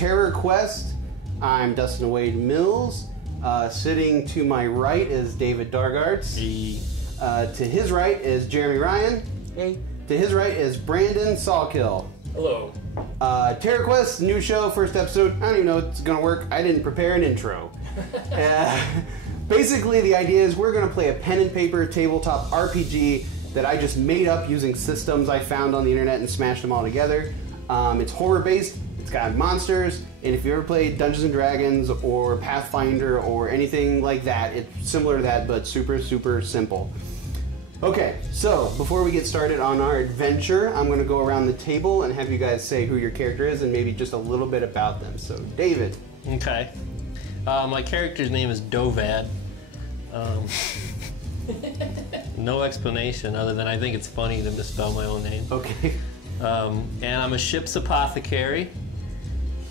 TerrorQuest. I'm Dustin Wayde Mills. Sitting to my right is David Dargarts. Hey. To his right is Jeremy Ryan. Hey. To his right is Brandon Sawkill. Hello. TerrorQuest, new show, first episode. I don't even know if it's gonna work. I didn't prepare an intro. Basically, the idea is we're gonna play a pen and paper tabletop RPG that I just made up using systems I found on the internet and smashed them all together. It's horror-based, it's got monsters, and if you ever played Dungeons & Dragons or Pathfinder or anything like that, it's similar to that, but super, super simple. Okay, so before we get started on our adventure, I'm going to go around the table and have you guys say who your character is and maybe just a little bit about them. So, David. Okay. My character's name is Dovad. No explanation other than I think it's funny to misspell my own name. Okay. And I'm a ship's apothecary.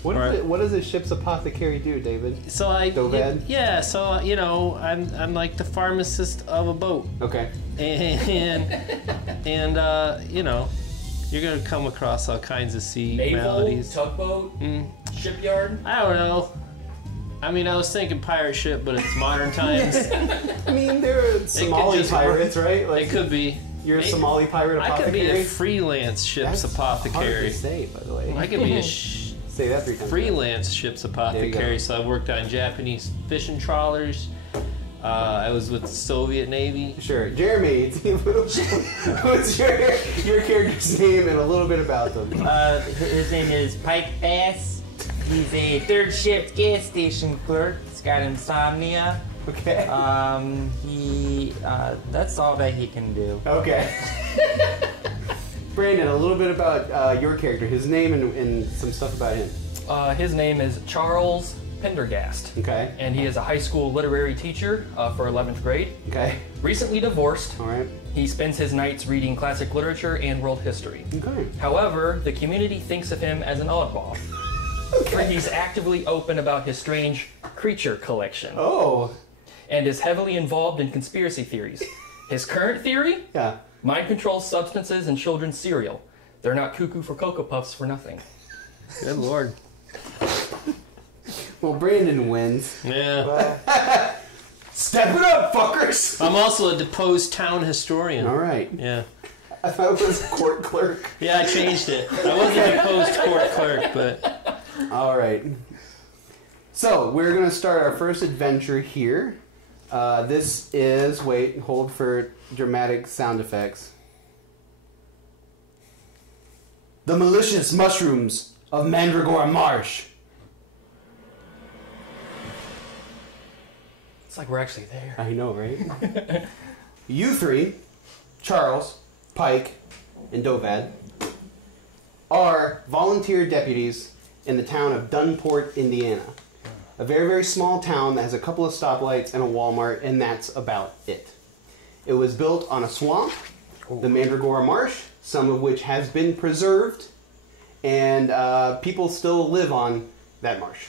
What does a ship's apothecary do, David? So Dovad? Yeah, so you know, I'm like the pharmacist of a boat. Okay. And you know, you're gonna come across all kinds of sea maladies. Tugboat, shipyard. I don't know. I mean, I was thinking pirate ship, but it's modern times. I mean, they're Somali pirates, right? Like, it could be. You're a Somali pirate apothecary? I could be a freelance ship's apothecary. Hard to say, by the way. I could be a say that 3 times. freelance ship's apothecary. So I worked on Japanese fishing trawlers. I was with the Soviet Navy. Sure. Jeremy, what's your character's name and a little bit about them? His name is Pike Bass. He's a third shift gas station clerk. He's got insomnia. Okay. That's all that he can do. Okay. Brandon, a little bit about your character, his name and some stuff about him. His name is Charles Pendergast. Okay. And he is a high school literary teacher for 11th grade. Okay. Recently divorced. All right. He spends his nights reading classic literature and world history. Okay. However, the community thinks of him as an oddball. Okay. For he's actively open about his strange creature collection. Oh. And is heavily involved in conspiracy theories. His current theory? Yeah. Mind controls substances in children's cereal. They're not cuckoo for Cocoa Puffs for nothing. Good lord. Well, Brandon wins. Yeah. Step it up, fuckers! I'm also a deposed town historian. All right. Yeah. I thought it was court clerk. Yeah, I changed it. I was a deposed court clerk, but... All right. So, we're going to start our first adventure here. This is... Wait, hold for dramatic sound effects. The malicious mushrooms of Mandragora Marsh. It's like we're actually there. I know, right? You three, Charles, Pike, and Dovad, are volunteer deputies in the town of Dunnport, Indiana. A very, very small town that has a couple of stoplights and a Walmart, and that's about it. It was built on a swamp, the Mandragora Marsh, some of which has been preserved, and people still live on that marsh.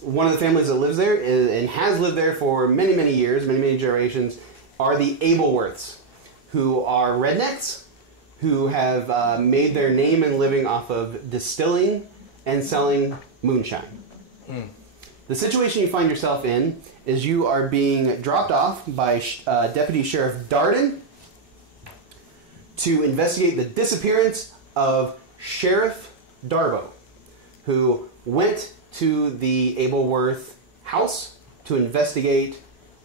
One of the families that lives there and has lived there for many, many years, many, many generations, are the Ableworths, who are rednecks who have made their name and living off of distilling and selling moonshine. The situation you find yourself in is you are being dropped off by Deputy Sheriff Darbo to investigate the disappearance of Sheriff Darbo, who went to the Ableworth house to investigate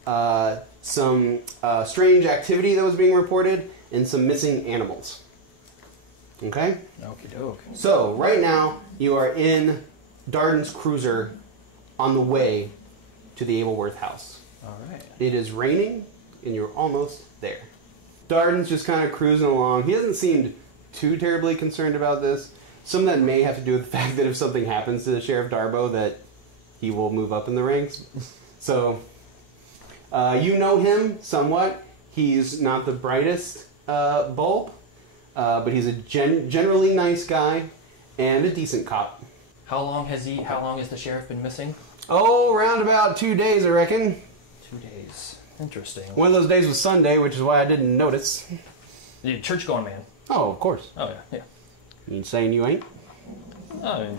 some strange activity that was being reported and some missing animals. Okay? Okie doke. So, right now, you are in Darden's cruiser on the way to the Ableworth house. Alright. It is raining, and you're almost there. Darden's just kind of cruising along. He hasn't seemed too terribly concerned about this. Some of that may have to do with the fact that if something happens to Sheriff Darbo, that he will move up in the ranks. So, you know him somewhat. He's not the brightest bulb, but he's a generally nice guy and a decent cop. How long has the sheriff been missing? Oh, around about 2 days, I reckon. 2 days. Interesting. One of those days was Sunday, which is why I didn't notice. The church-going man. Oh, of course. Oh, yeah. You saying you ain't? I mean,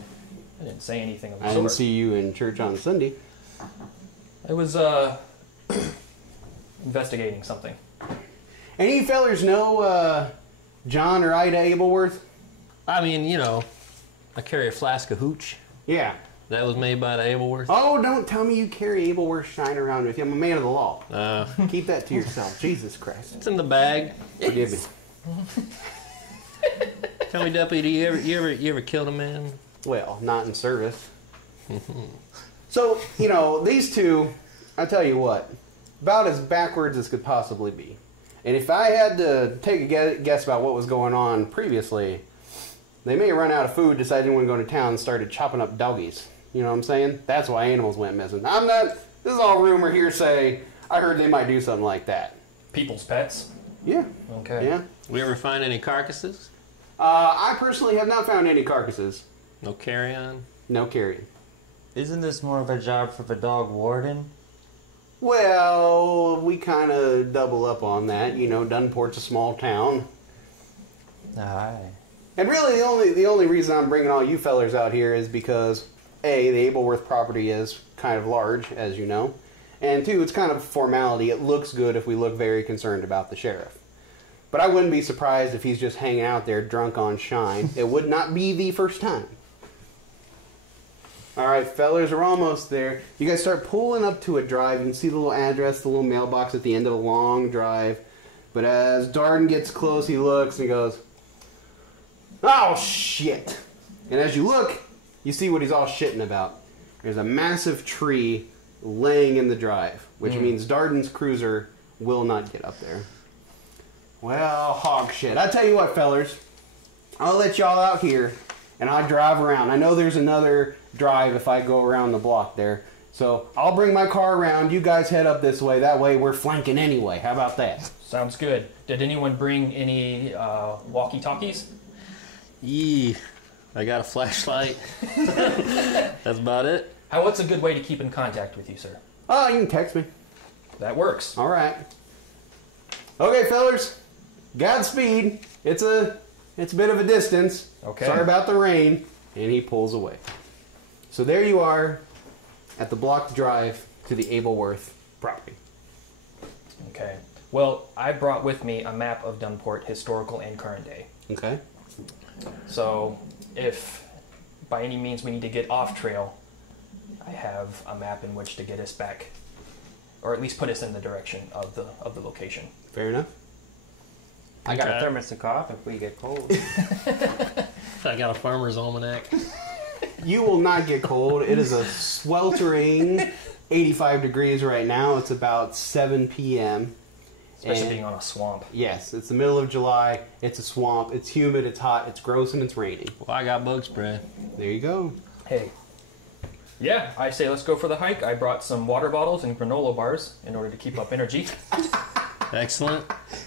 I didn't say anything of the I sort. didn't see you in church on Sunday. I was, investigating something. Any of you fellers know John or Ida Ableworth? I mean, you know, I carry a flask of hooch. Yeah. That was made by the Ableworth. Oh, don't tell me you carry Ableworth shine around with you. I'm a man of the law. Keep that to yourself. Jesus Christ. It's in the bag. Forgive me. Tell me, Deputy, you ever killed a man? Well, not in service. So, you know, these two, I tell you what, about as backwards as could possibly be. And if I had to take a guess about what was going on previously, they may have run out of food, decided they want to go to town, and started chopping up doggies. You know what I'm saying? That's why animals went missing. I'm not, this is all rumor, hearsay. I heard they might do something like that. People's pets? Yeah. Okay. Yeah. We ever find any carcasses? I personally have not found any carcasses. No carrion? No carrion. Isn't this more of a job for the dog warden? Well, we kind of double up on that. You know, Dunnport's a small town. Aye. And really, the only reason I'm bringing all you fellers out here is because, A, the Ableworth property is kind of large, as you know. And 2, it's kind of a formality. It looks good if we look very concerned about the sheriff. But I wouldn't be surprised if he's just hanging out there drunk on shine. It would not be the first time. Alright, fellers, we're almost there. You guys start pulling up to a drive. You can see the little address, the little mailbox at the end of a long drive. But as Darden gets close, he looks and he goes, "Oh, shit." And as you look, you see what he's all shitting about. There's a massive tree laying in the drive, which means Darden's cruiser will not get up there. Well, hog shit. I tell you what, fellers. I'll let y'all out here, and I'll drive around. I know there's another drive if I go around the block there. So I'll bring my car around. You guys head up this way. That way we're flanking anyway. How about that? Sounds good. Did anyone bring any walkie-talkies? Yee. I got a flashlight. That's about it. What's a good way to keep in contact with you, sir? Oh, you can text me. That works. All right. Okay, fellers. Godspeed. It's a bit of a distance. Okay. Sorry about the rain. And he pulls away. So there you are at the blocked drive to the Ableworth property. Okay. Well, I brought with me a map of Dunnport, historical and current day. Okay. So, if by any means we need to get off trail, I have a map in which to get us back, or at least put us in the direction of the location. Fair enough. I got a Okay. thermos of cough if we get cold. I got a farmer's almanac. You will not get cold. It is a sweltering 85 degrees right now. It's about 7 p.m. Especially And- being on a swamp. Yes, it's the middle of July. It's a swamp. It's humid. It's hot. It's gross, and it's raining. Well, I got bug spray. There you go. Hey. Yeah, I say let's go for the hike. I brought some water bottles and granola bars in order to keep up energy. Excellent.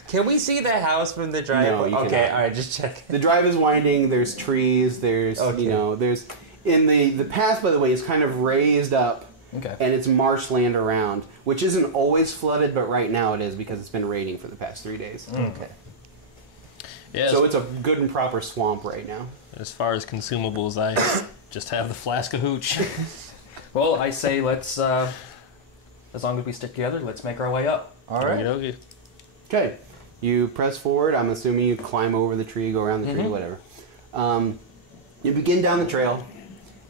Can we see the house from the driveway? No, you okay, cannot. alright, just check. The drive is winding. There's trees. There's Okay. you know there's in the path, by the way, is kind of raised up, Okay. and it's marshland around, which isn't always flooded, but right now it is because it's been raining for the past 3 days. Okay. Yeah, So it's a good and proper swamp right now. as far as consumables, I just have the flask of hooch. Well, I say let's, as long as we stick together, let's make our way up. Alright. Okey-dokey. Okay, you press forward. I'm assuming you climb over the tree, go around the tree, whatever. You begin down the trail.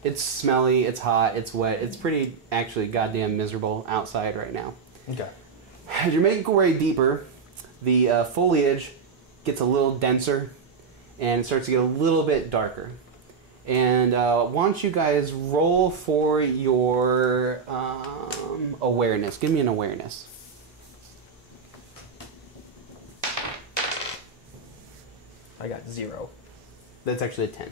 It's smelly, it's hot, it's wet. It's pretty, actually, goddamn miserable outside right now. Okay. As you're making your way deeper, the foliage gets a little denser, and it starts to get a little bit darker. And why don't you guys roll for your awareness? Give me an awareness. I got 0. That's actually a 10.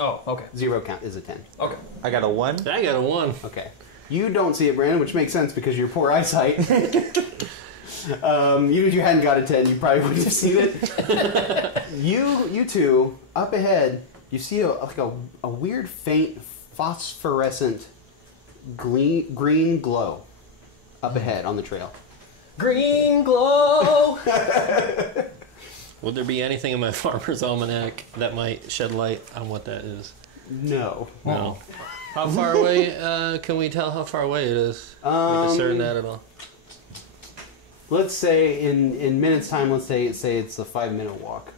Oh, okay. 0 count is a 10. Okay. I got a 1. I got a 1. Okay. You don't see it, Brandon, which makes sense because of your poor eyesight. Even if you hadn't got a 10, you probably wouldn't have seen it. You two, up ahead, you see a weird, faint, phosphorescent green glow up ahead on the trail. Green glow! Would there be anything in my farmer's almanac that might shed light on what that is? No. No. How far away? Can we tell how far away it is? Can we discern that at all? Let's say in minutes time. Let's say it's a 5-minute walk,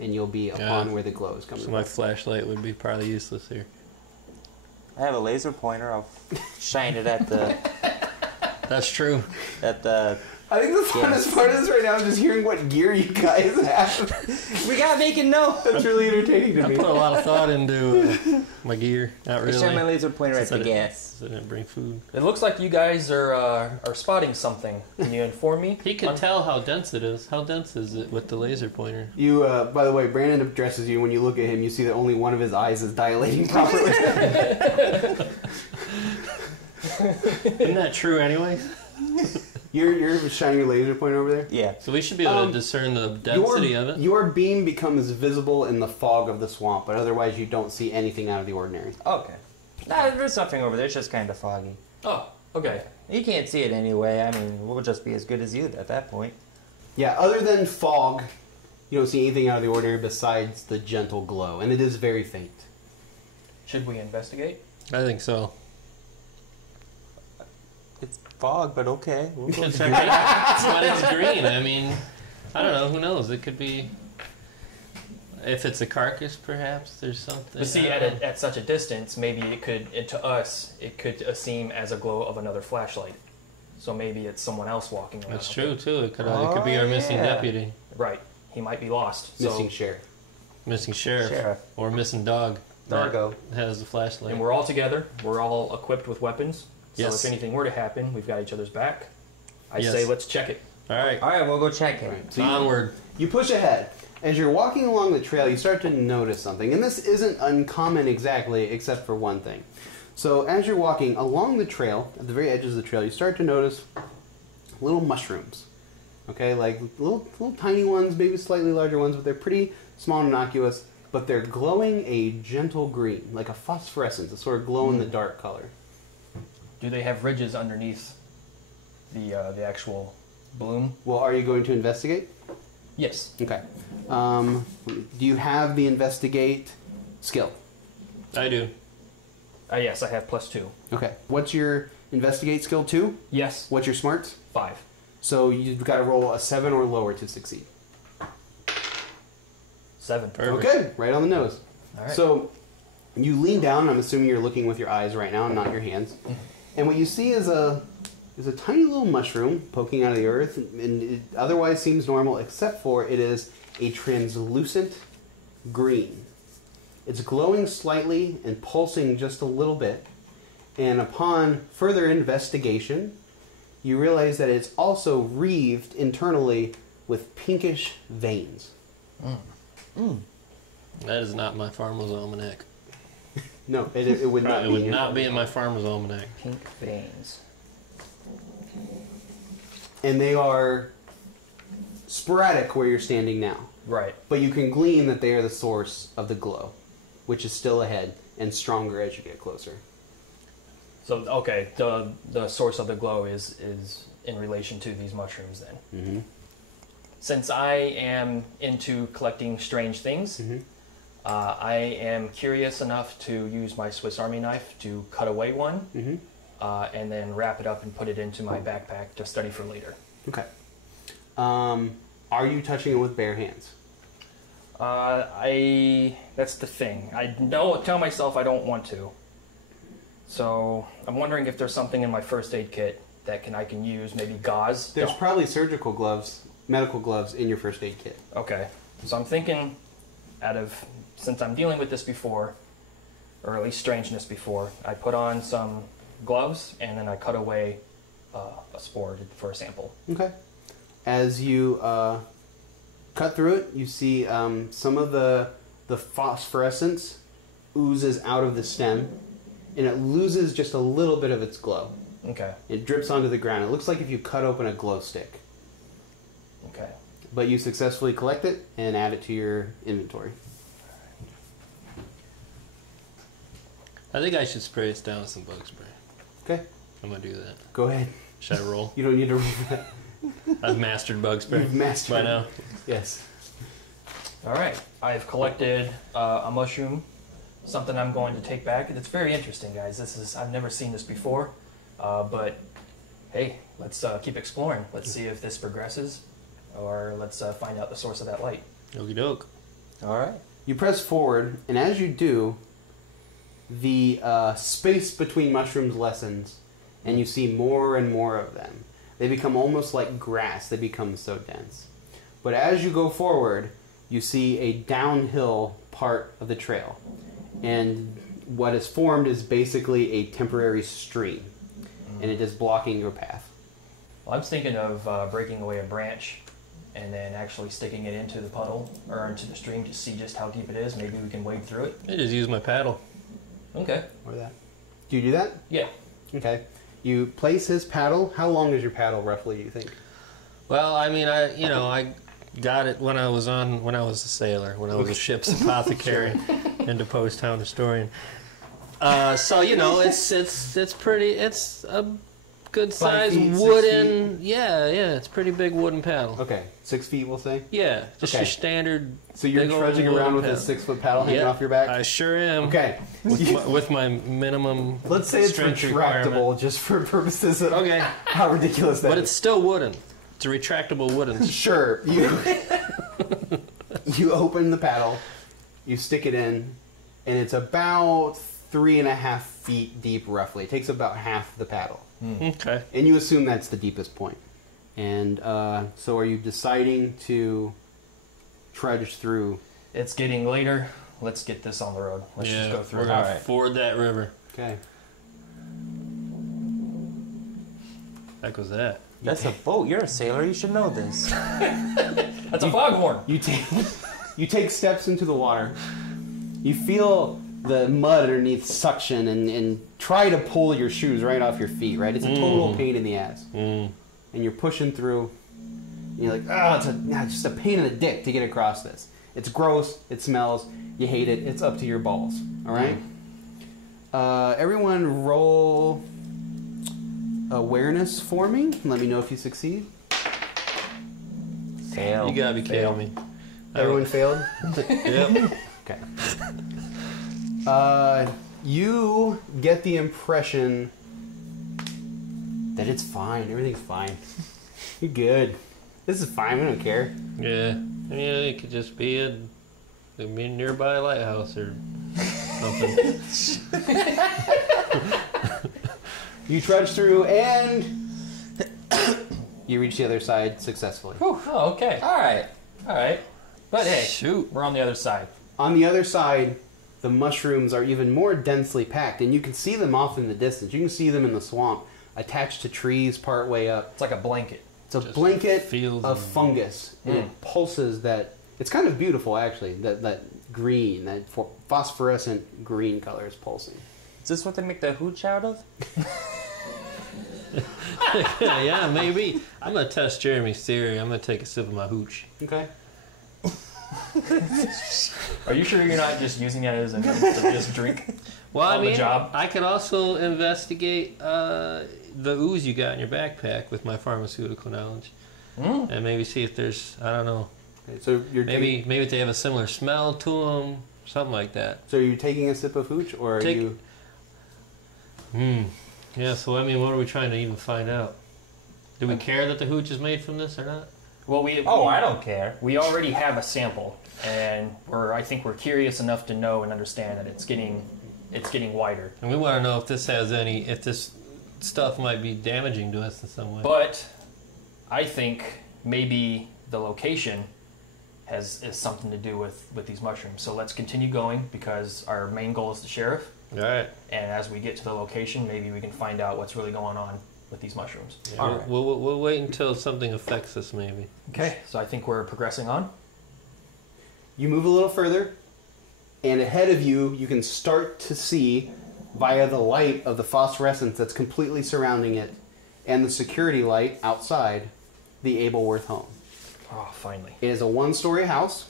and you'll be upon where the glow is coming. So my flashlight would be probably useless here. I have a laser pointer. I'll shine it at the. That's true. At the. I think the funnest part of this right now is just hearing what gear you guys have. We gotta make it know. That's really entertaining to me. I put a lot of thought into my gear. Not really. I shine my laser pointer at the gas. I didn't bring food. It looks like you guys are spotting something. Can you inform me? He can tell how dense it is. How dense is it with the laser pointer? You, by the way, Brandon addresses you. When you look at him, you see that only one of his eyes is dilating properly. Isn't that true anyway? You're shining your laser pointer over there? Yeah. So we should be able to discern the density of it. Your beam becomes visible in the fog of the swamp, but otherwise you don't see anything out of the ordinary. Okay. Nah, there's something over there. It's just kind of foggy. Oh, okay. You can't see it anyway. I mean, we'll just be as good as you at that point. Yeah, other than fog, you don't see anything out of the ordinary besides the gentle glow, and it is very faint. Should we investigate? I think so. It's fog, but okay. We'll check it out. But it's green. I mean, I don't know. Who knows? It could be. If it's a carcass, perhaps there's something. But see, at such a distance, maybe to us, it could seem as a glow of another flashlight. So maybe it's someone else walking around. That's true too. It could be our missing deputy. Right. He might be lost. Missing sheriff. Missing sheriff. Or missing dog. Dargo has a flashlight. And we're all together. We're all equipped with weapons. So yes. if anything were to happen, we've got each other's back. I say let's check it. All right. All right, we'll go check it. Right. So onward. You push ahead. As you're walking along the trail, you start to notice something. And this isn't uncommon exactly, except for one thing. So as you're walking along the trail, at the very edges of the trail, you start to notice little mushrooms. Okay, like little tiny ones, maybe slightly larger ones, but they're pretty small and innocuous. But they're glowing a gentle green, like a phosphorescence, a sort of glow-in-the-dark color. Do they have ridges underneath the actual bloom? Well, are you going to investigate? Yes. Okay. Do you have the investigate skill? I do. Yes, I have +2. Okay. What's your investigate skill 2? Yes. What's your smarts? 5. So you've got to roll a 7 or lower to succeed. 7. Perfect. Okay, right on the nose. All right. So you lean down. I'm assuming you're looking with your eyes right now, and not your hands. And what you see is a tiny little mushroom poking out of the earth, and it otherwise seems normal, except for it is a translucent green. It's glowing slightly and pulsing just a little bit. And upon further investigation, you realize that it's also wreathed internally with pinkish veins. That is not my farmer's almanac. No, it would not It be. would not be in my farmer's almanac. Pink veins. And they are sporadic where you're standing now. Right. But you can glean that they are the source of the glow, which is still ahead and stronger as you get closer. So, okay, the source of the glow is in relation to these mushrooms then. Mm-hmm. Since I am into collecting strange things, I am curious enough to use my Swiss Army knife to cut away one, and then wrap it up and put it into my backpack to study for later. Okay. Are you touching it with bare hands? That's the thing. I tell myself I don't want to. So I'm wondering if there's something in my first aid kit that I can use, maybe gauze. There's probably surgical gloves, medical gloves in your first aid kit. Okay. So I'm thinking since I'm dealing with this before, or at least strangeness before, I put on some gloves and then I cut away a spore for a sample. Okay. As you cut through it, you see some of the phosphorescence oozes out of the stem, and it loses just a little bit of its glow. Okay. It drips onto the ground. It looks like if you cut open a glow stick. Okay. But you successfully collect it and add it to your inventory. I think I should spray it down with some bug spray. Okay. I'm going to do that. Go ahead. Should I roll? You don't need to roll that. I've mastered bug spray. You've mastered by now. Yes. All right. I've collected a mushroom something I'm going to take back. It's very interesting, guys. I've never seen this before, but hey, let's keep exploring. Let's see if this progresses, or let's find out the source of that light. Okie doke. All right. You press forward, and as you do, the space between mushrooms lessens, and you see more and more of them. They become almost like grass. They become so dense. But as you go forward, you see a downhill part of the trail. And what is formed is basically a temporary stream. And it is blocking your path. Well, I'm thinking of breaking away a branch and then actually sticking it into the puddle or into the stream to see just how deep it is. Maybe we can wade through it. I just use my paddle. Okay. Or that. Do you do that? Yeah. Okay. You place his paddle. How long is your paddle, roughly, do you think? Well, I mean, I got it when I was a sailor, when I was a ship's apothecary and a post town historian. So it's pretty. It's a good size 5 feet, 6 wooden. Yeah, it's pretty big wooden paddle. Okay, 6 feet, we'll say. Yeah, just Okay. your standard. So you're big old trudging around with wooden a 6-foot paddle hanging paddle. off your back. I sure am. Okay. With my minimum. Let's say it's strength retractable, requirement. just for purposes of Okay, how ridiculous that but is. it's still wooden. It's a retractable wooden. Sure. You open the paddle, you stick it in, and it's about 3.5 feet deep, roughly. It takes about half the paddle. Okay. And you assume that's the deepest point. And so are you deciding to trudge through? It's getting later. Let's get this on the road. Let's just go through We're it. gonna Alright. ford that river. Okay. Heck was that? That's a boat. You're a sailor. You should know this. That's a foghorn. You take steps into the water. You feel the mud underneath suction and try to pull your shoes right off your feet, right? It's a total pain in the ass. And you're pushing through. And you're like, it's just a pain in the dick to get across this. It's gross. It smells. You hate it. It's up to your balls. All right? Everyone roll awareness for me. Let me know if you succeed. Fail. You gotta be kidding me. Everyone failed? Yep. Okay. You get the impression that it's fine. Everything's fine. You're good. This is fine. We don't care. Yeah. I mean, it could just be a nearby lighthouse or something. You trudge through and you reach the other side successfully. Whew. Oh, okay. All right. All right. But hey, Shoot. we're on the other side. On the other side, the mushrooms are even more densely packed, and you can see them off in the distance. You can see them in the swamp, attached to trees part way up. It's like a blanket. It's a Just blanket fields of and- fungus, and it pulses that. It's kind of beautiful, actually. That green, that phosphorescent green color is pulsing. Is this what they make the hooch out of? Yeah, maybe. I'm gonna test Jeremy's theory. I'm gonna take a sip of my hooch. Okay. Are you sure you're not just using it as a means to just drink? Well, On I the mean, job. I could also investigate the ooze you got in your backpack with my pharmaceutical knowledge, and maybe see if there's, I don't know, Okay, so you're maybe they have a similar smell to them, something like that. So are you taking a sip of hooch, or are you? Yeah. So I mean, what are we trying to even find out? Do we care that the hooch is made from this or not? Well, I don't care. We already have a sample, and I think we're curious enough to know and understand that it's getting wider. And we want to know if this stuff might be damaging to us in some way. But I think maybe the location is something to do with these mushrooms. So let's continue going, because our main goal is the sheriff. All right. And as we get to the location, maybe we can find out what's really going on with these mushrooms. Yeah, All right. we'll wait until something affects us, maybe. Okay, so I think we're progressing on. You move a little further, and ahead of you, you can start to see, via the light of the phosphorescence that's completely surrounding it, and the security light outside, the Ableworth home. Oh, finally. It is a one-story house.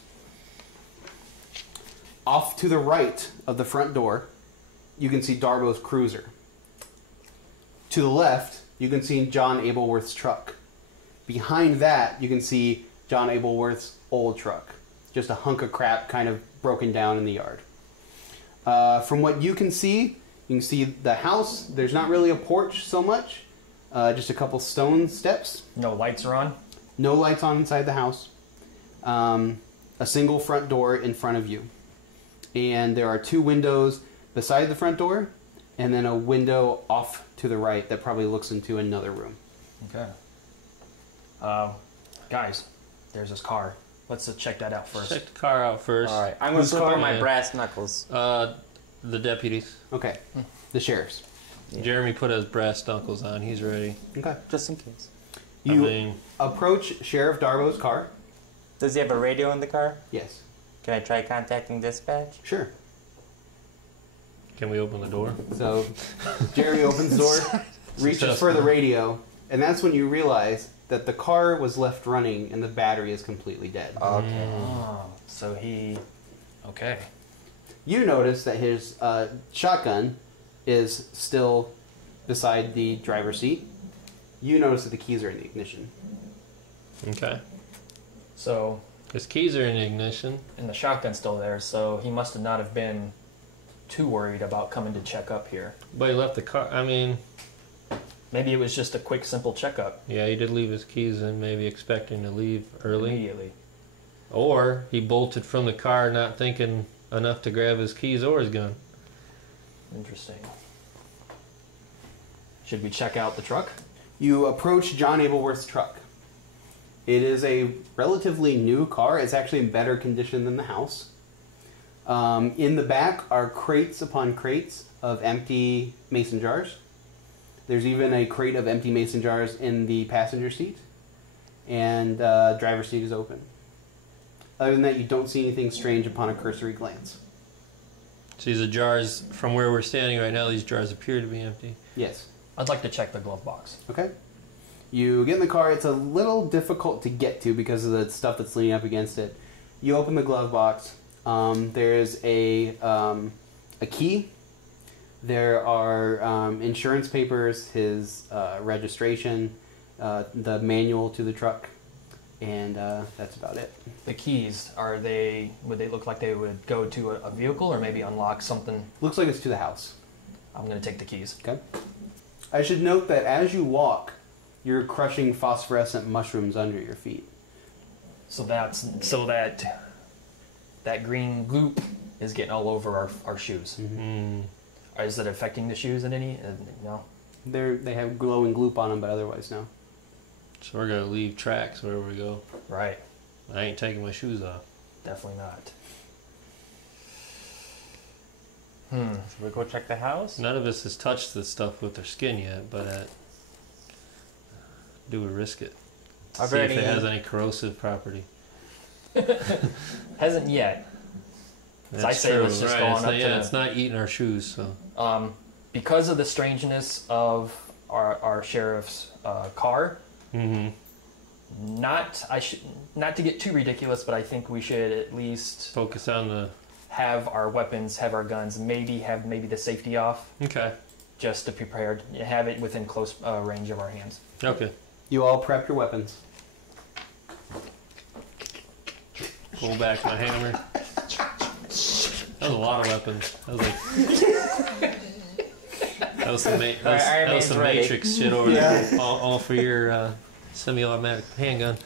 Off to the right of the front door, you can see Darbo's cruiser. To the left, you can see John Ableworth's truck. Behind that, you can see John Ableworth's old truck. Just a hunk of crap kind of broken down in the yard. From what you can see the house. There's not really a porch so much. Just a couple stone steps. No lights are on? No lights on inside the house. A single front door in front of you. And there are 2 windows beside the front door, and then a window off to the right that probably looks into another room. Okay. Guys, there's this car. Let's check that out first. Check the car out first. All right, I'm gonna slip on my Yeah. brass knuckles. The deputies. Okay. The sheriff's. Yeah. Jeremy put his brass knuckles on. He's ready. Okay. Just in case. You approach Sheriff Darbo's car. Does he have a radio in the car? Yes. Can I try contacting dispatch? Sure. Can we open the door? So Jeremy opens the door, reaches for the radio, and that's when you realize that the car was left running and the battery is completely dead. Okay. Oh, so he... Okay. You notice that his shotgun is still beside the driver's seat. You notice that the keys are in the ignition. Okay. So... His keys are in the ignition. And the shotgun's still there, so he must have not have been too worried about coming to check up here. But he left the car. I mean... Maybe it was just a quick, simple checkup. Yeah, he did leave his keys in, maybe expecting to leave early. Immediately. Or he bolted from the car not thinking enough to grab his keys or his gun. Interesting. Should we check out the truck? You approach John Ableworth's truck. It is a relatively new car. It's actually in better condition than the house. In the back are crates upon crates of empty mason jars. There's even a crate of empty mason jars in the passenger seat. And driver's seat is open. Other than that, you don't see anything strange upon a cursory glance. See, the jars, from where we're standing right now, these jars appear to be empty. Yes. I'd like to check the glove box. Okay. You get in the car. It's a little difficult to get to because of the stuff that's leaning up against it. You open the glove box. There's a key. There are insurance papers, his registration, the manual to the truck, and that's about it. The keys, would they look like they would go to a vehicle or maybe unlock something? Looks like it's to the house. I'm going to take the keys. Okay. I should note that as you walk, you're crushing phosphorescent mushrooms under your feet. So that green goop is getting all over our shoes. Mm. Is it affecting the shoes in any? No. They have glowing gloop on them, but otherwise no. So we're going to leave tracks wherever we go. Right. I ain't taking my shoes off. Definitely not. Should we go check the house? None of us has touched this stuff with their skin yet, but do we risk it? Are See there if it any- has any corrosive property. Hasn't yet. That's I say true. let's just Right, go on it's up not, to yeah, the- it's not eating our shoes, so. Because of the strangeness of our sheriff's car, Mm-hmm. not to get too ridiculous, but I think we should at least Focus on the... have our weapons, have our guns, maybe the safety off, Okay. just to prepare, have it within close range of our hands. Okay. You all prep your weapons. Pull back my hammer. That was a lot of weapons. That was like... That was some, that was some ready. Matrix shit over there. All for your semi-automatic handgun.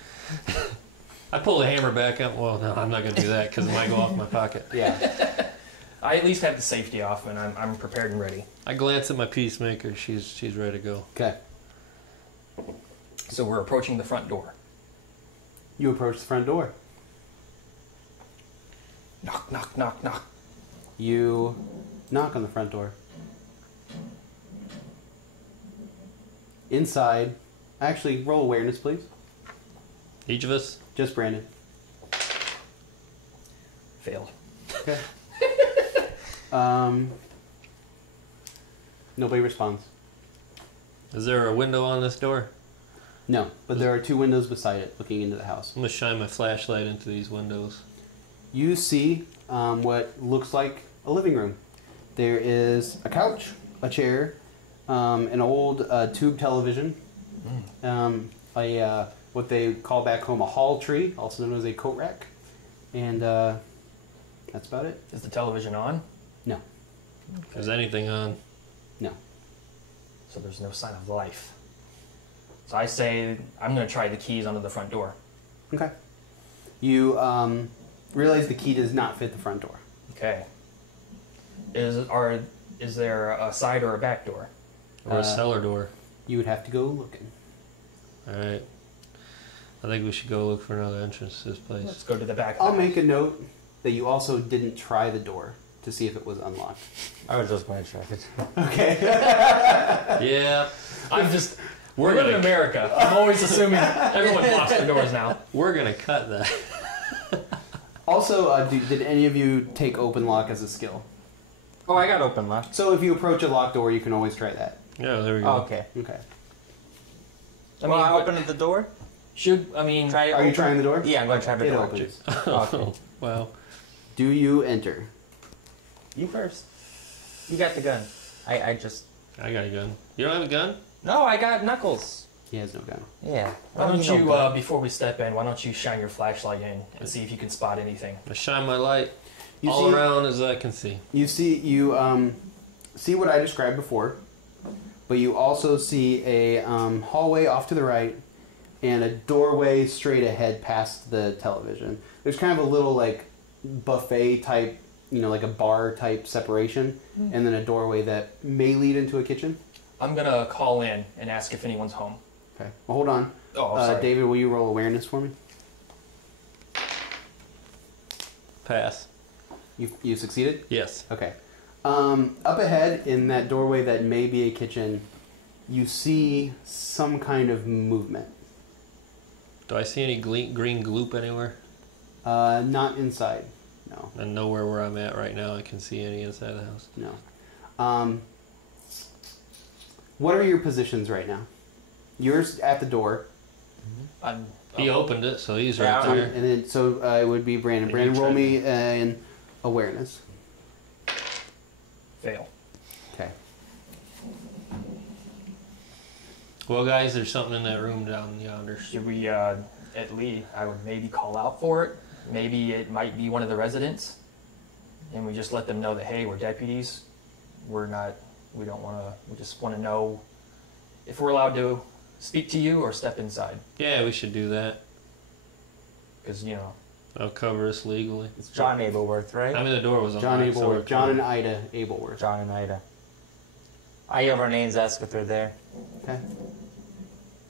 I pull the hammer back up. Well, no, I'm not going to do that because it might go off in my pocket. Yeah. I at least have the safety off, and I'm prepared and ready. I glance at my peacemaker. She's ready to go. Okay. So we're approaching the front door. You approach the front door. Knock, knock, knock, knock. You knock on the front door. Inside, actually, roll awareness, please. Each of us? Just Brandon. Failed. Okay. Nobody responds. Is there a window on this door? No, but there are 2 windows beside it looking into the house. I'm going to shine my flashlight into these windows. You see what looks like a living room. There is a couch, a chair, an old tube television, what they call back home a hall tree, also known as a coat rack, and that's about it. Is the television on? No. Is anything on? No. So there's no sign of life. So I say I'm going to try the keys under the front door. Okay. You realize the key does not fit the front door. Okay. Is there a side or a back door? Or a cellar door? You would have to go looking. Alright. I think we should go look for another entrance to this place. Let's go to the back. I'll make a note that you also didn't try the door to see if it was unlocked. I was just going to try it. Okay. Yeah. We live in America. I'm always assuming everyone locks their doors now. We're gonna cut that. Also, did any of you take open lock as a skill? Oh, I got open lock. So if you approach a locked door, you can always try that. Yeah, there we go. Oh, okay. Okay. I Well, mean, I what- opened the door. Try it. Are you open. trying the door? Yeah, I'm going to try the It door. opens. Okay. Wow. Do you enter? You first. You got the gun. I just... I got a gun. You don't have a gun? No, I got knuckles. He has no gun. Yeah. Why don't know you, gun. before we step in, why don't you shine your flashlight in and see if you can spot anything? I shine my light You all see- around as I can see. You see what I described before, but you also see a hallway off to the right and a doorway straight ahead past the television. There's kind of a little like buffet type, like a bar type separation, and then a doorway that may lead into a kitchen. I'm gonna call in and ask if anyone's home. Okay. Well, hold on. Oh, sorry. David, will you roll awareness for me? Pass. You succeeded? Yes. Okay. Up ahead in that doorway that may be a kitchen, you see some kind of movement. Do I see any green gloop anywhere? Not inside. No. And nowhere where I'm at right now I can see any inside the house. No. What are your positions right now? You're at the door. He opened it, so he's Yeah, right And there. then it would be Brandon. And Brandon, you roll try me an awareness. Fail. Okay. Well, guys, there's something in that room down yonder. Should we, at least, I would maybe call out for it. Maybe it might be one of the residents. And we just let them know that, hey, we're deputies. We just want to know if we're allowed to speak to you or step inside. Yeah, we should do that. Because, That'll cover us legally. It's John Ableworth, right? I mean, the door was John unlocked, so we're Ableworth. John and covered. Ida Ableworth. John and Ida. I have our names, ask if they're there. Okay.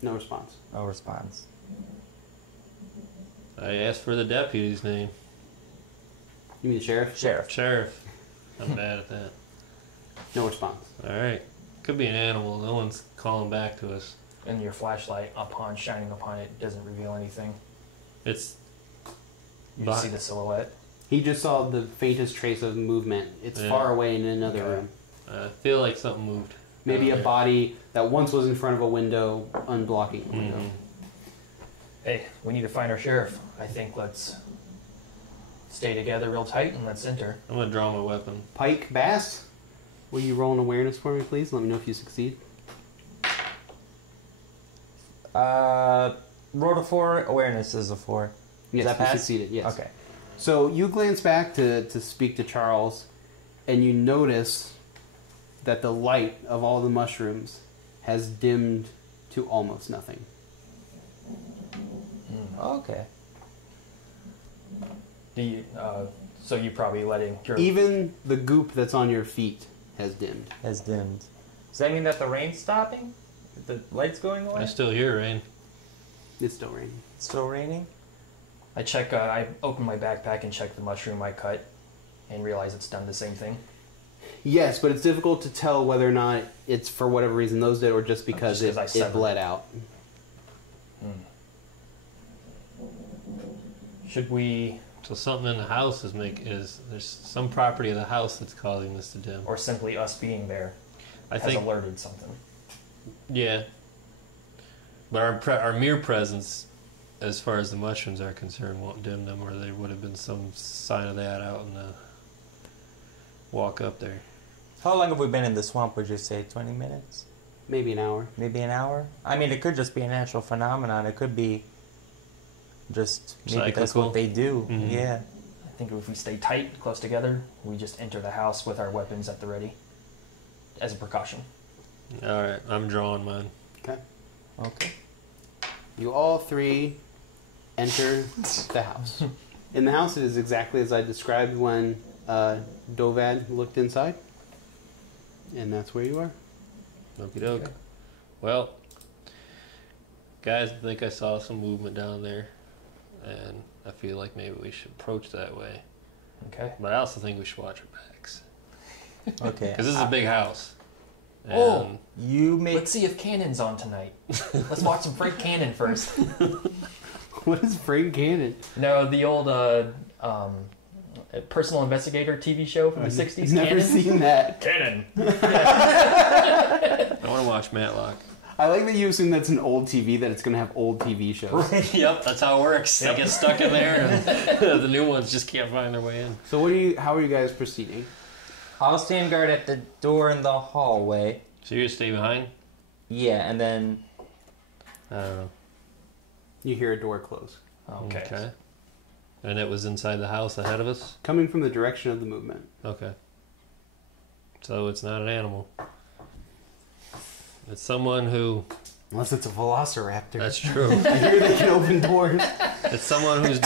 No response. No response. I asked for the deputy's name. You mean the sheriff? Sheriff. Sheriff. I'm bad at that. No response. Alright. Could be an animal. No one's calling back to us. and your flashlight shining upon it doesn't reveal anything. It's... You just see the silhouette. He just saw the faintest trace of movement. It's Yeah. far away in another Okay. room. I feel like something moved. Maybe a there. body that once was in front of a window, unblocking the window. Mhm. Hey, we need to find our sheriff. I think let's stay together real tight and let's enter. I'm gonna draw my weapon. Pike, Bass, will you roll an awareness for me, please? Let me know if you succeed. Rolled a 4, awareness is a 4. Yes, that you pass? succeeded, yes. Okay. So you glance back to speak to Charles, and you notice that the light of all the mushrooms has dimmed to almost nothing. Okay. So you probably letting your Even the goop that's on your feet has dimmed. Has dimmed. Does that mean that the rain's stopping? The light's going away? I still hear rain. It's still raining. It's still raining? I open my backpack and check the mushroom I cut and realize it's done the same thing. Yes, but it's difficult to tell whether or not it's for whatever reason those did, or just because Just 'cause I it severed bled out. Should we, So something in the house there's some property of the house that's causing this to dim. or simply us being there I has think, alerted something? yeah. But our mere presence, as far as the mushrooms are concerned, won't dim them, or there would have been some sign of that out in the walk up there. How long have we been in the swamp, would you say? 20 minutes? Maybe an hour. Maybe an hour? I mean, it could just be a natural phenomenon. It could be just... Maybe that's Cyclical. what they do. Mhm. Yeah. I think if we stay tight, close together, we just enter the house with our weapons at the ready, as a precaution. All right, I'm drawing mine. Okay. Okay. You all three enter the house. In the house, it is exactly as I described when Dovad looked inside. And that's where you are. Okie doke. Okay. Well, guys, I think I saw some movement down there, and I feel like maybe we should approach that way. Okay. But I also think we should watch our backs. Okay. Because this is a big house. Oh, you make. Let's see if Cannon's on tonight. Let's watch some Frank Cannon first. What is Frank Cannon? No, the old personal investigator TV show from the 60s. Never Cannon? seen that. Cannon. I want to watch Matlock. I like that you assume that's an old TV, that it's going to have old TV shows. Yep, that's how it works. Yep. They get stuck in there, and the new ones just can't find their way in. So how are you guys proceeding? I'll stand guard at the door in the hallway. So you're going to stay behind? Yeah, and then... I don't know. You hear a door close. Okay. And it was inside the house ahead of us? Coming from the direction of the movement. Okay. So it's not an animal. It's someone who... Unless it's a velociraptor. That's true. I hear they can open doors. It's someone who's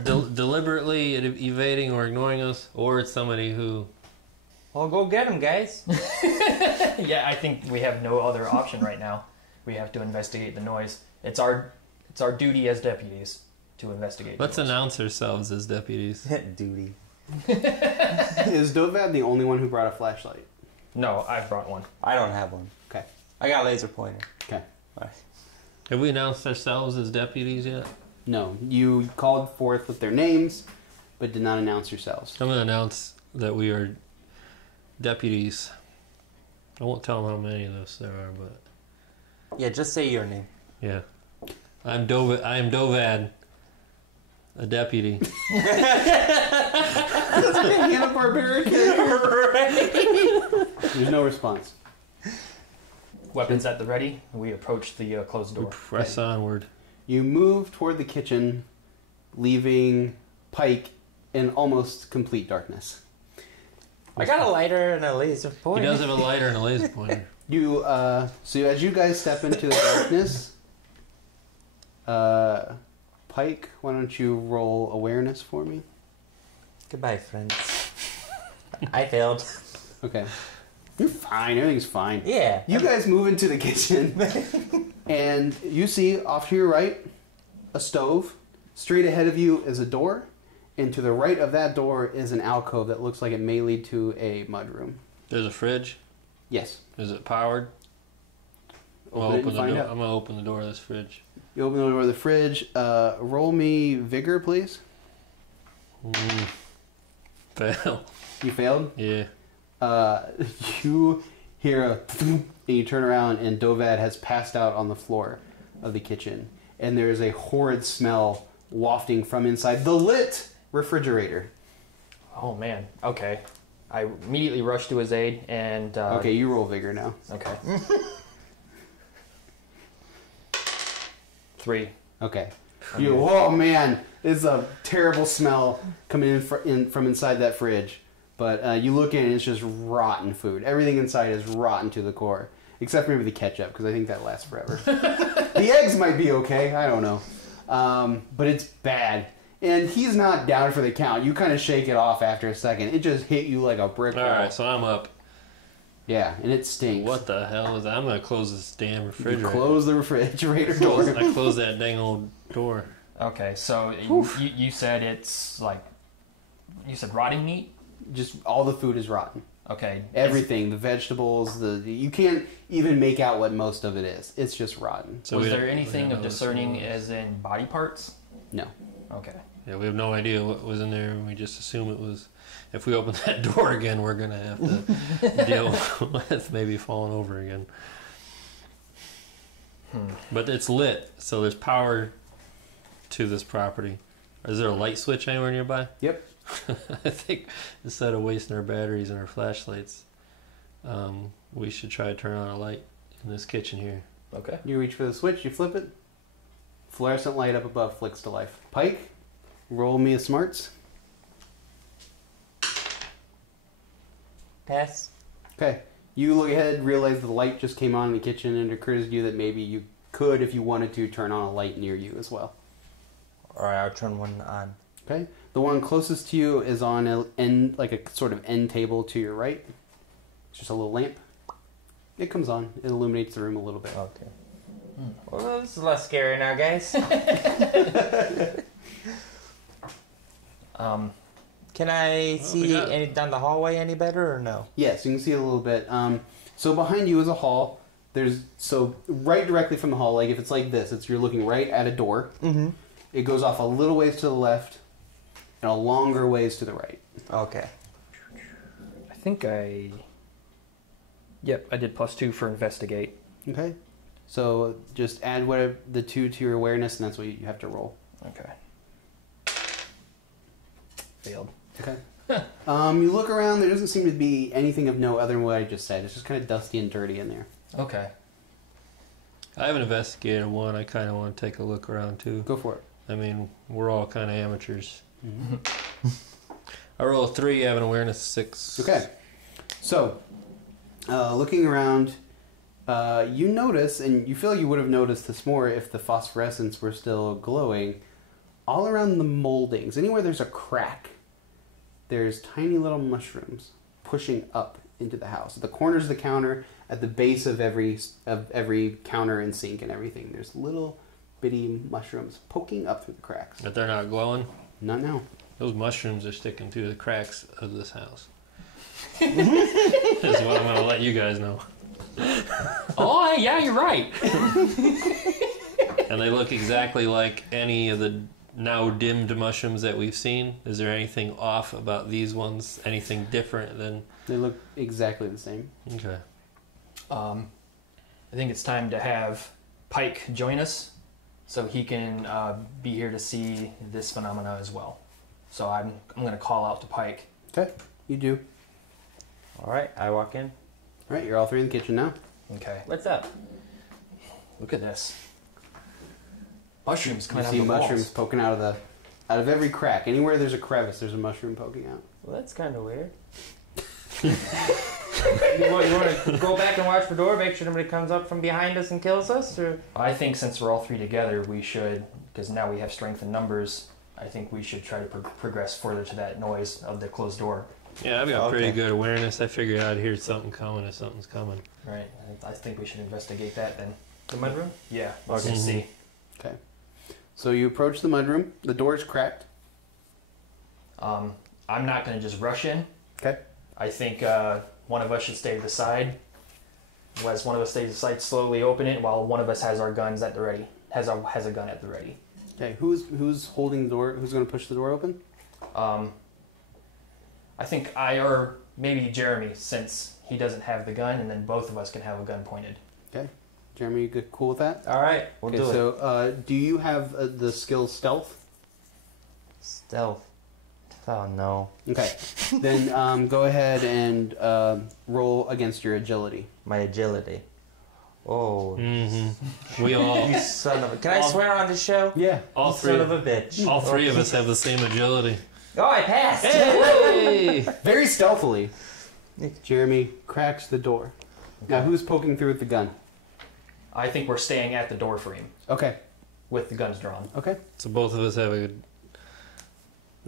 deliberately evading or ignoring us, or it's somebody who... Well, go get him, guys. Yeah, I think we have no other option right now. We have to investigate the noise. It's our duty as deputies to investigate. Let's announce ourselves as deputies. Duty. Is Dovad the only one who brought a flashlight? No, I brought one. I don't have one. Okay. I got a laser pointer. Okay. Right. Have we announced ourselves as deputies yet? No. You called forth with their names, but did not announce yourselves. I'm going to announce that we are deputies. I won't tell them how many of us there are, but... Yeah, just say your name. Yeah. I am Dovad, a deputy. That's like a Hanna-Barbera character. There's no response. Weapons at the ready. We approach the closed We door. press onward. You move toward the kitchen, leaving Pike in almost complete darkness. I got a lighter and a laser He pointer. does have a lighter and a laser pointer. So as you guys step into the darkness, Pike, why don't you roll awareness for me? Goodbye, friends. I failed. Okay. You're fine. Everything's fine. Yeah. You guys move into the kitchen, and you see off to your right a stove. Straight ahead of you is a door, and to the right of that door is an alcove that looks like it may lead to a mudroom. There's a fridge. Yes. Is it powered? Open it and find out. I'm going to open the door of this fridge. You open the door of the fridge. Roll me vigor, please. Fail. You failed? Yeah. You hear a and you turn around and Dovad has passed out on the floor of the kitchen. And there's a horrid smell wafting from inside the lit refrigerator. Oh man. Okay. I immediately rush to his aid and. Okay, you roll vigor now. Okay. 3. Okay. Oh man, it's a terrible smell coming in from inside that fridge. But you look in and it's just rotten food. Everything inside is rotten to the core. Except maybe the ketchup, because I think that lasts forever. The eggs might be okay, I don't know. But it's bad. And he's not down for the count. You kind of shake it off after a second. It just hit you like a brick wall. Alright, so I'm up. Yeah, and it stinks. What the hell is that? I'm going to close this damn refrigerator. You close the refrigerator door. I close that dang old door. Okay, so you said it's like. You said rotting meat? Just all the food is rotten. Okay. Everything, the vegetables, you can't even make out what most of it is. It's just rotten. So was there anything of discerning as in body parts? No. Okay. Yeah, we have no idea what was in there, and we just assume it was... If we open that door again, we're going to have to deal with maybe falling over again. But it's lit, so there's power to this property. Is there a light switch anywhere nearby? Yep. I think instead of wasting our batteries and our flashlights, we should try to turn on a light in this kitchen here. Okay. You reach for the switch, you flip it. Fluorescent light up above flicks to life. Pike, roll me a smarts. Pass. Okay. You look ahead, realize the light just came on in the kitchen, and it occurs to you that maybe you could, if you wanted to, turn on a light near you as well. Alright, I'll turn one on. Okay. The one closest to you is on a sort of end table to your right. It's just a little lamp. It comes on. It illuminates the room a little bit. Okay. Well, this is less scary now, guys. Can I see down the hallway any better or no? Yes, you can see a little bit. So behind you is a hall. Right directly from the hall, like if it's like this, you're looking right at a door. Mm-hmm. It goes off a little ways to the left and a longer ways to the right. Okay. I think Yep, I did +2 for investigate. Okay. So just add the 2 to your awareness, and that's what you have to roll. Okay. Failed. Okay. You look around. There doesn't seem to be anything of note other than what I just said. It's just kind of dusty and dirty in there. Okay. I haven't investigated one. I kind of want to take a look around too. Go for it. I mean, we're all kind of amateurs. Mm-hmm. I roll a 3, I have an awareness 6. Okay. So, looking around, you notice, and you feel you would have noticed this more if the phosphorescence were still glowing, all around the moldings, anywhere there's a crack, there's tiny little mushrooms pushing up into the house. At the corners of the counter, at the base of every counter and sink and everything, there's little bitty mushrooms poking up through the cracks. But they're not glowing? Not now. Those mushrooms are sticking through the cracks of this house. That's what I'm going to let you guys know. Oh, yeah, you're right. And they look exactly like any of the now dimmed mushrooms that we've seen. Is there anything off about these ones? Anything different than... They look exactly the same. Okay. I think it's time to have Pike join us so he can be here to see this phenomena as well. So I'm going to call out to Pike. Okay, you do. Alright, I walk in. All right, you're all three in the kitchen now. Okay. What's up? Look at this. Mushrooms You coming out see of the mushrooms walls. poking out of every crack. Anywhere there's a crevice, there's a mushroom poking out. Well, that's kind of weird. You want to go back and watch the door, make sure nobody comes up from behind us and kills us? Or? I think since we're all three together, we should, because now we have strength in numbers, I think we should try to progress further to that noise of the closed door. Yeah, I've got pretty good awareness. I figured I'd hear something coming if something's coming. Right. I think we should investigate that then. The mudroom? Yeah. Let's Okay. see. Okay. So you approach the mudroom. The door is cracked. I'm not going to just rush in. Okay. I think one of us should stay to the side. As one of us stays to the side, slowly open it while one of us has our guns at the ready. Has a gun at the ready. Okay. Who's holding the door? Who's going to push the door open? I think or maybe Jeremy, since he doesn't have the gun, and then both of us can have a gun pointed. Okay. Jeremy, you good, cool with that? Alright, we'll Okay. do it. So, do you have the skill stealth? Stealth. Oh no. Okay. Then go ahead and roll against your agility. My agility. Oh. Mm-hmm. We all, You son of a... Can I swear on the show? Yeah. all You three, son of a bitch. all three of us have the same agility. Oh, I passed! Hey! Very stealthily, Jeremy cracks the door. Now, who's poking through with the gun? I think we're staying at the door frame Okay. with the guns drawn. Okay. So both of us have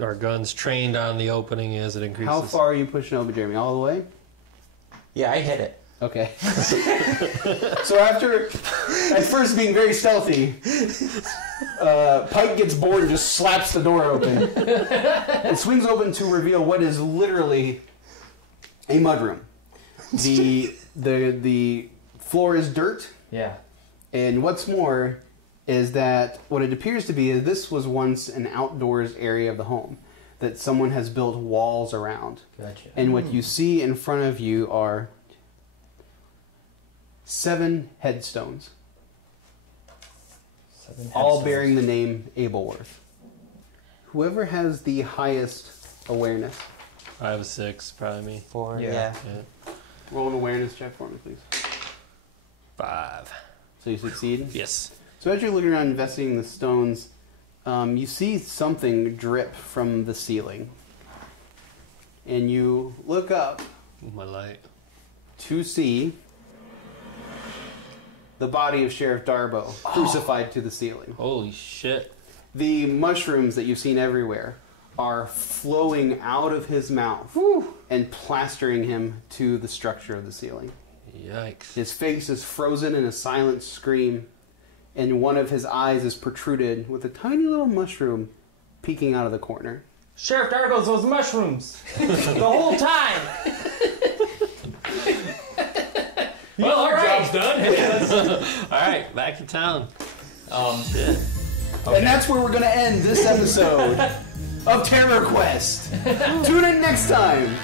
our guns trained on the opening as it increases. How far are you pushing over, Jeremy? All the way? Yeah, I hit it. Okay. So after, at first being very stealthy, Pike gets bored and just slaps the door open. It swings open to reveal what is literally a mudroom. The floor is dirt, Yeah. and what's more is that what it appears to be is this was once an outdoors area of the home that someone has built walls around. Gotcha. And what you see in front of you are 7 headstones, 7 all headstones. bearing the name Ableworth. Whoever has the highest awareness, I have a 6, probably me. 4, Yeah. yeah. Yeah. roll an awareness check for me, please. 5. So you succeed? Yes. So as you're looking around investigating the stones, you see something drip from the ceiling. And you look up, with my light. to see the body of Sheriff Darbo crucified to the ceiling. Holy shit. The mushrooms that you've seen everywhere are flowing out of his mouth and plastering him to the structure of the ceiling. Yikes. His face is frozen in a silent scream, and one of his eyes is protruded with a tiny little mushroom peeking out of the corner. Sheriff Darbo's those mushrooms the whole time. Well, our job's done. Alright, back to town. Shit. Okay. And that's where we're going to end this episode of TerrorQuest. Tune in next time.